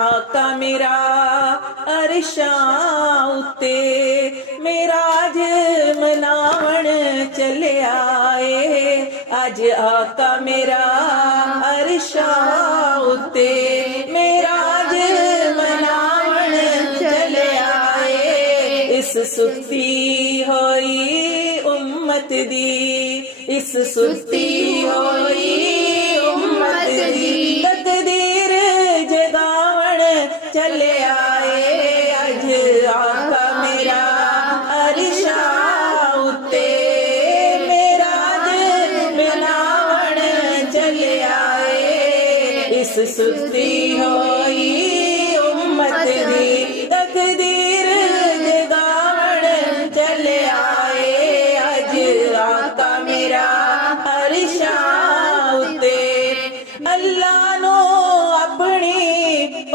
आका मेरा अरशां उत्ते मेरा अज मनावण चलिया ए। अज आका मेरा अरशां उत्ते मेरा अज मनावण चलिया ए। इस सुती होई उम्मत दी, इस सुती होई उम्मत दी तकदीर जगावण चलिया